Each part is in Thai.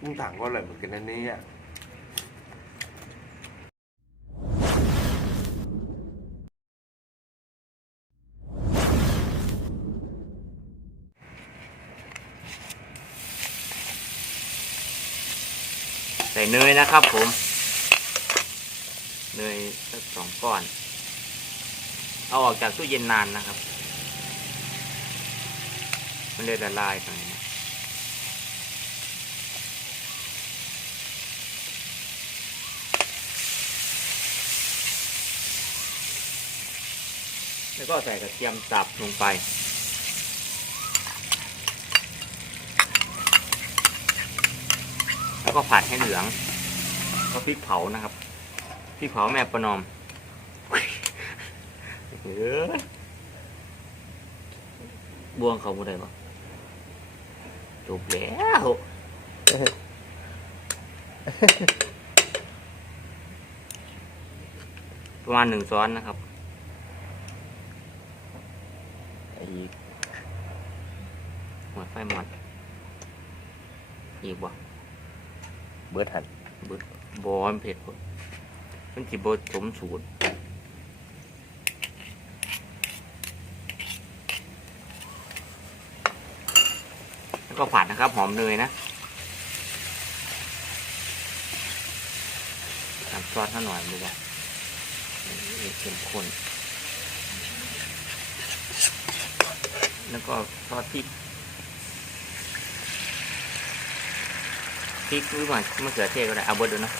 กุ้งถังก็อร่อยเหมือนกันนะเนี่ยใส่เนยนะครับผม เนยสักสองก้อน เอาออกจากตู้เย็นนานนะครับ มันเลยละลายไปนะ แล้วก็ใส่กระเทียมสับลงไป แล้วก็ผัดให้เหลือง ก็พริกเผานะครับ พริกเผาแม่ประนอมเออบวงเขาบ่ได้ปะจบแล้วประมาณหนึ่งช้อนนะครับอีก หมดไฟหมดอีกบ่เบิร์ดหันเบิดบอมนเผ็ดพุ่นมันสิบสมสูตรแล้วก็ผัดนะครับ หอมเนยนะน้ำซอสให้หน่อยดูว่าเข้มข้นแล้วก็ซอสพริก พริกหรือว่ามะเขือเทศก็ได้เอาบดดูนะ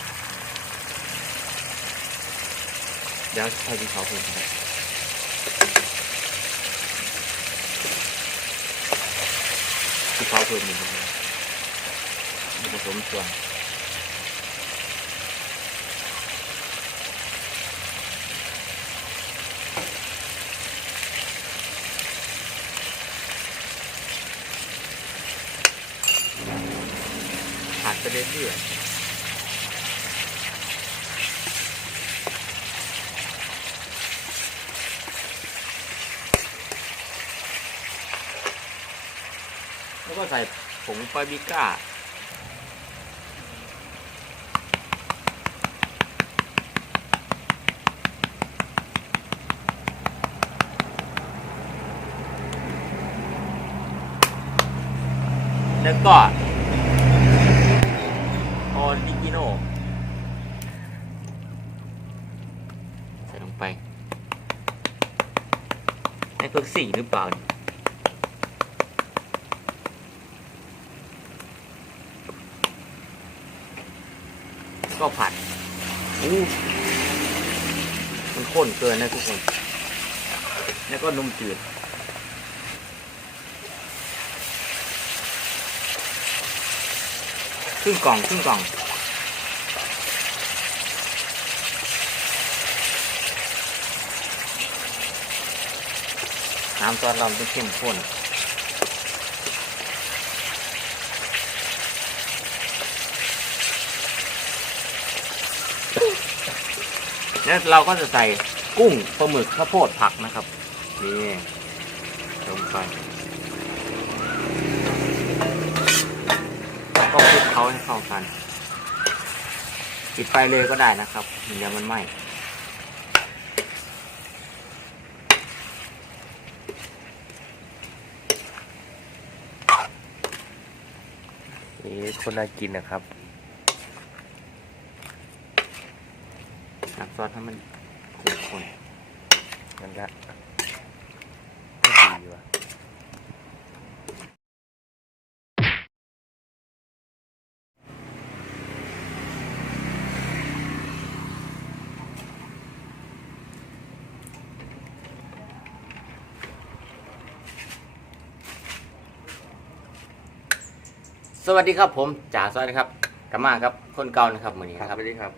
เดี๋ยวใช้ที่เขาเพิ่มครับที่เขาเพิ่มอีกนะครับมันผสมส่วน ผัดไปเรื่อยแล้วก็ใส่ผงปาปริก้าแล้วก็ออริจิโนใส่ลงไปให้ เพิ่งสีหรือเปล่าก็ผัดอู้มันข้นเกินนะทุกคน แล้วก็นมจืด ครึ่งกล่อง ครึ่งกล่อง น้ำซอสเราต้องเข้มข้นแล้วเราก็จะใส่กุ้งปลาหมึกข้าวโพดผักนะครับ นี่ลงไปแล้วก็คลุกเขาให้เข้ากันปิดไฟเลยก็ได้นะครับเดี๋ยวมันไหม้ นี่ คนน่ากินนะครับน้ำซอสให้มันข้นนั่นละ วัสดีครับผมจ่าซอยนะครับกลับมาครับคนเก่านะครับมือนี้ครับนะครับสวัสดีครับ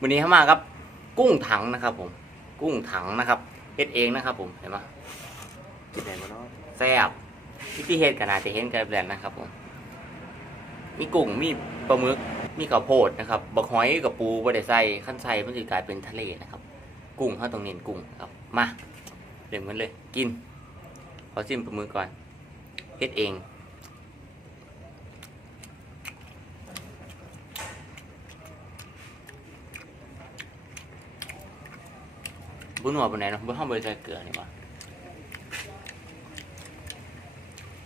วันนี้เข้ามาครับ กุ้งถังนะครับ ผม กุ้งถังนะครับเฮ็ดเองนะครับ ผมเห็นไหมกินไหนมาเนาะแซ่บที่ที่เฮ็ดกันอาจจะเห็นกันแล้วนะครับ ผม มีกุ้งมีปลาหมึกมีข้าวโพดนะครับบักหอยกับปูบ่ได้ใส่ขั้นใส่มันจะกลายเป็นทะเลนะครับ กุ้งเขาต้องเน้นกุ้งครับมาเริ่มกันเลย กินขอชิมปลาหมึกก่อนเฮ็ดเอง บุญหัวบนไหนเนาะบุญห้องบริษัทเกลือนี่วะ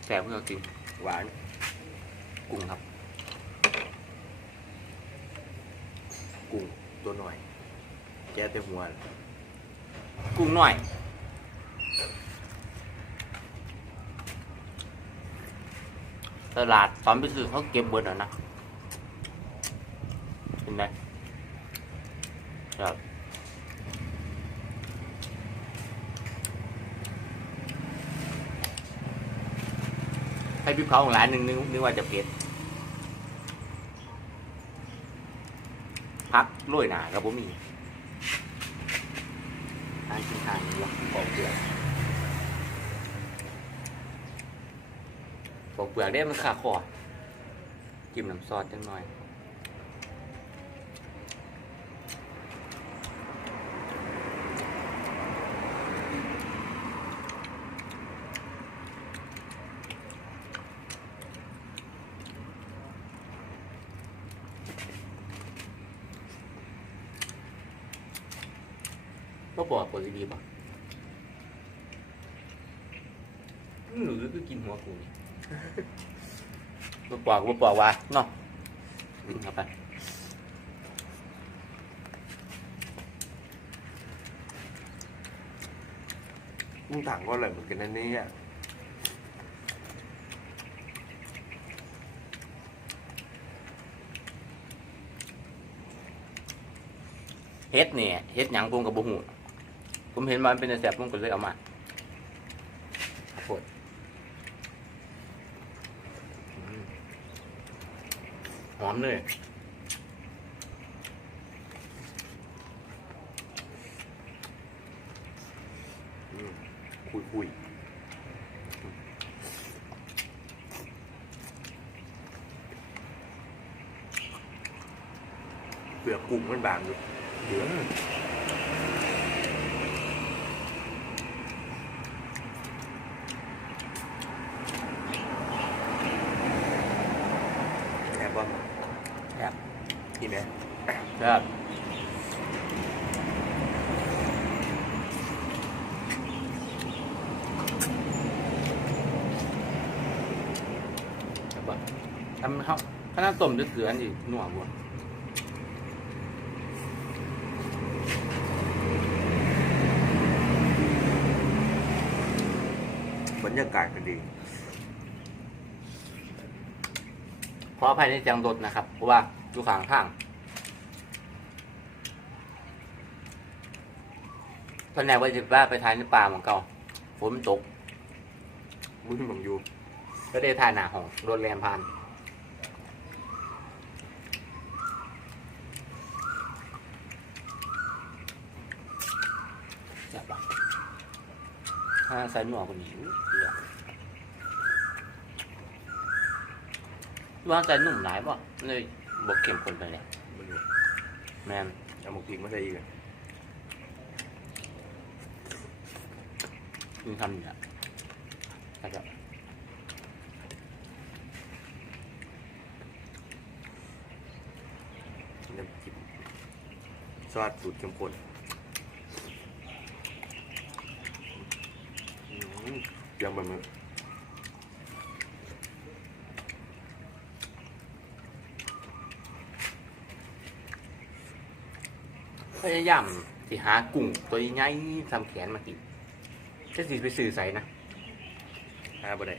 แสบเพื่อกินหวานกุ้งครับ กุ้งตัวหน่อยแก้แต่หัวกุ้งหน่อยตลาดตอนไปซื้อเขาเก็บเบิดแล้วนะเป็นไงครับ ให้พี่เขาของร้านหนึ่งนึกนึกว่าจะเผ็ดพักลุยหนาครับผมมีทานกินทานวะปอกเปลือกปอกเปลือกได้มันขาคอจิ้มน้ำซอสจังหน่อย ก็บอกผลดีป่ะหนูก็กินหัวกูนี่บ่บอกบ่บอกว่าเนาะกินเข้าไปกุ้งถังก็อร่อยเหมือนกันนะเนี่ยเฮ็ดเนี่ยเฮ็ดหยังผมกับบ่ฮู้ ผมเห็นมันเป็นแสบผมก็เลยเอามาโคตรอืมหอมเลยคุยคุยเปลือกกุ้งมันบางอยู่เหลือง แอบว่า แอบ กินไหม ครับแบบว่าทำเขาขนาด ต้มด้วยเกลือนี่นัวบ่บรรยากาศก็ดีขออภัยในจังรถนะครับ เพราะว่าอยู่ข้างทางตอนแรกว่าจะว่าไปทานในป่าของเก่าฝนมันตกบุญผมอยู่ ก็ได้ทานหนาห้องรถแรมผ่าน จับปะถ้าใส่หนวกกว่านี้อุ๊ยเดี๋ยวว่าใส่หนุ่มหลายป่ะเลยบอกเข้มข้นไปเลยบุญอยู่แมนเอาหมกพริกมาใส่อีกอะยิงทำอยู่อะนะครับน้ำจิ้มซอสสูตรเข้มข้นอืมเยังบะหมึกพยายามสิหากุ้งตัวใหญ่ๆทำแขนมากินจะสิไปสื่อใส่นะหาบ่ได้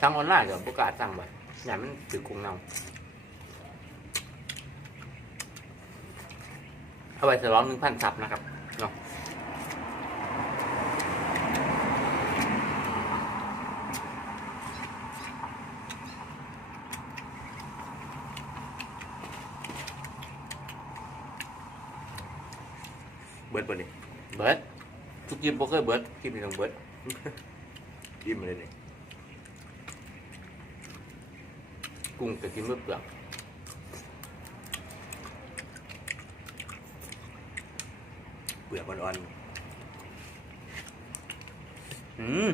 สั่งออนไลน์กับประกาศสั่งไปอย่ามันถือกุ้งเน่าเอาไปสลองหนึ่งพันซับนะครับเนาะ เบิดบ่นี่เบิร์ดทุกยิมโบเคยเบิร์ดคลิปนี้ต้องเบิร์ดยิ้มเลยนี่กุ้งแต่กินเมื่อเปลือกเปลือกอ่อนอืม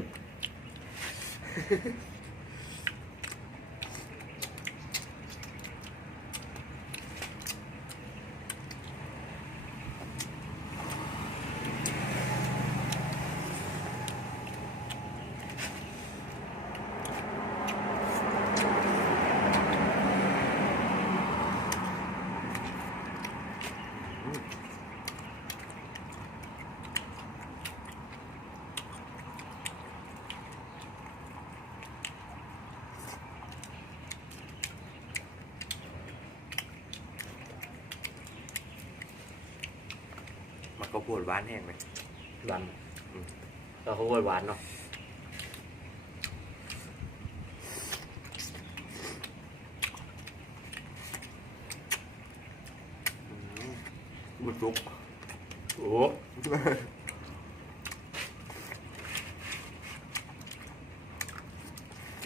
ข้าวโพดหวานแห้งไหมหวานอืมเราเขาหวานเนาะบุจุกโอ้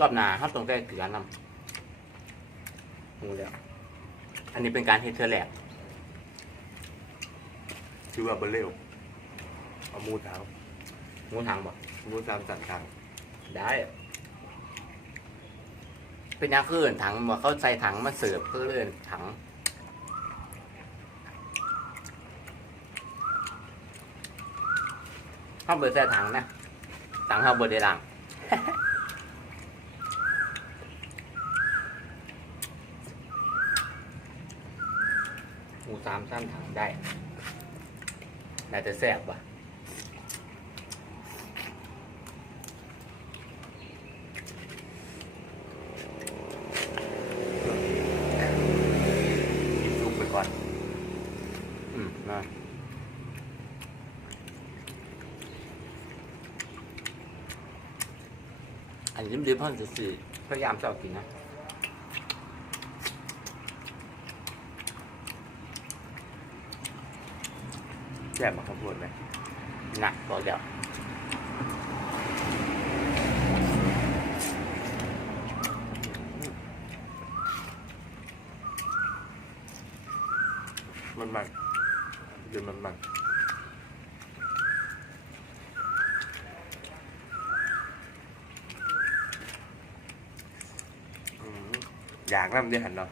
รอบหนาครับตรงใกล้เกลือนำหูแล้ว อันนี้เป็นการเฮ็ดเทอแลก ชื่อว่าเบลเลวเอาหมูถามหมูทางบ่หมูสามสันทางได้ เป็นยังคืออื่นถังบ่เขาใส่ถังมาเสิร์ฟเพื่อเลื่อนถัง ข้าวเบอร์ใส่ถังนะถังข้าวเบอร์เดลังหมูสามสั้นถังได้ น่าจะแซ่บว่ะกินจุกไปก่อน อืมนะอันนี้ริมๆพ่อนจะสื่อพยายามจะเอากินนะ ซ่บมาข้าวโพดไหมหนักบอกเดี๋ยวมันมันเดี๋ยวมันมันอยากน้ำเดียวหันเนาะ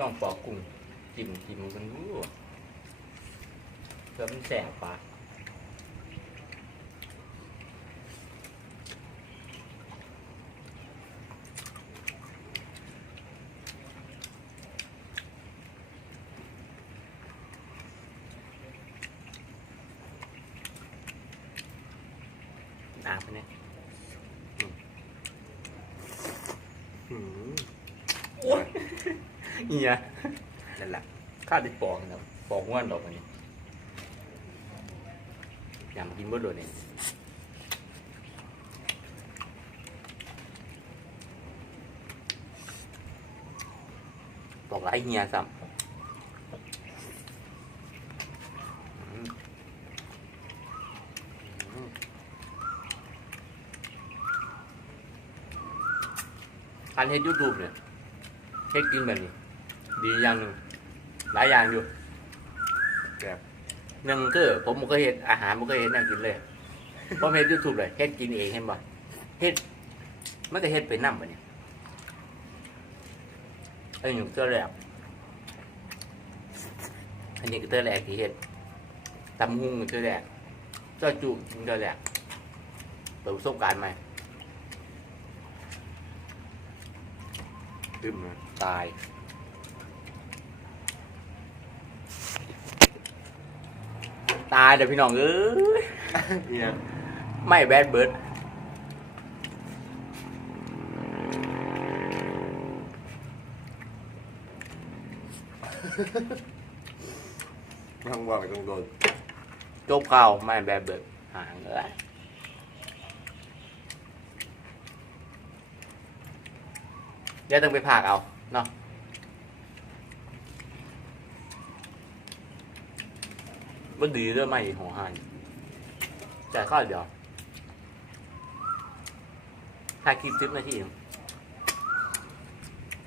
ลองปอกุ้งจิ้มจิ้มกันดูเพื่อมันแสบปากอะไปเนี่ยอืม เฮียนั่นแหละข้าติดปอกนะปอกง่วนดอกอันนี้ยำกินบ่โดนเนี่ยปอกหลายเฮียซ้ำอืมอืมการเฮ็ดยูทูบเนี่ยเฮ็ดกินแบบนี้ ดีอย่างหนึ่งหลายอย่างอยู่แซ่บหนึ่งคือผมบ่เคยเฮ็ดอาหารบ่เคยเฮ็ดแนวกินเลยผมเฮ็ดยูทูบเลยเฮ็ดกินเองเห็นบ่เฮ็ดมันก็เฮ็ดเป็นน้ำบ่เนี่ยอันนี้คือเตอร์แรกอันนี้คือเตอร์แรกที่เฮ็ดตำหุงเตอร์แรกซอจุเตอร์แรกเปิดประสบการณ์ใหม่ตึมเลยตาย ตายเดี๋ยวพี่น้องเอ้ยเนี่ยไม่แบดเบิร์ดต้องบอกตรงโดนจบข่าวไม่แบดเบิร์ดห่างเลยเดี๋ยวต้องไปพากเอาเนาะ มันดีเรื่องไม่หัวหันแต่ข้าวเดียวถ่ายคลิปซิปนาทีเอง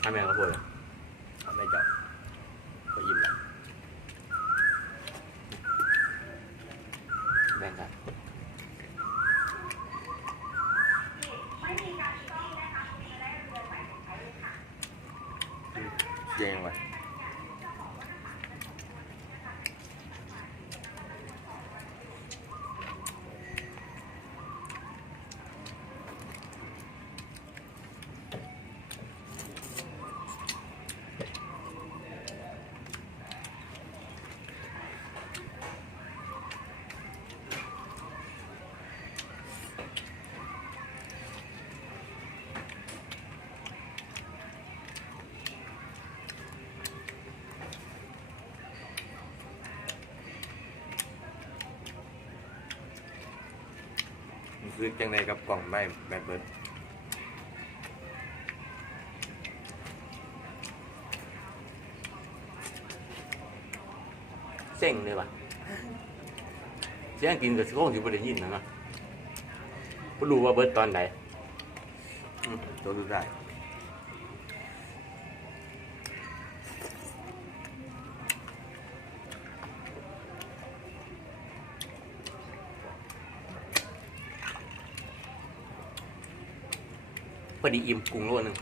ทำยังไงก็พูดเลย คือจังไดกับกล่องใบแบดเบิร์ดเซ็งเลยว่ะเสียงกินกับสิโค้งสิบ่ได้ยินนะเนาะบ่รู้ว่าเบิดตอนไหนอืมตัวดูได้ อดีอิ่มกุ้งโลนึง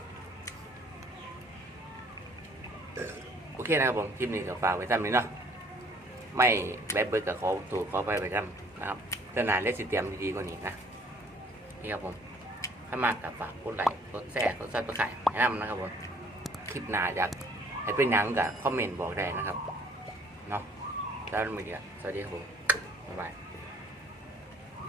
โอเคนะครับผมคลิปนี้ก็ฝากไว้ตามนี้เนาะไม่แบบเบิดกับขอตัวขอไปไปทำนนะครับตนานได้สิเตรียมดีๆกว่านี้นะนี่ครับผมถ้ามากกับฝากกดไลค์กดแชร์กดซับสไครต์แนะนำนะครับผมคลิปหน้าอยากให้เป็นหยังกับคอมเมนต์บอกได้นะครับเนาะแล้วมือเดียวสวัสดีครับผมบ๊ายบาย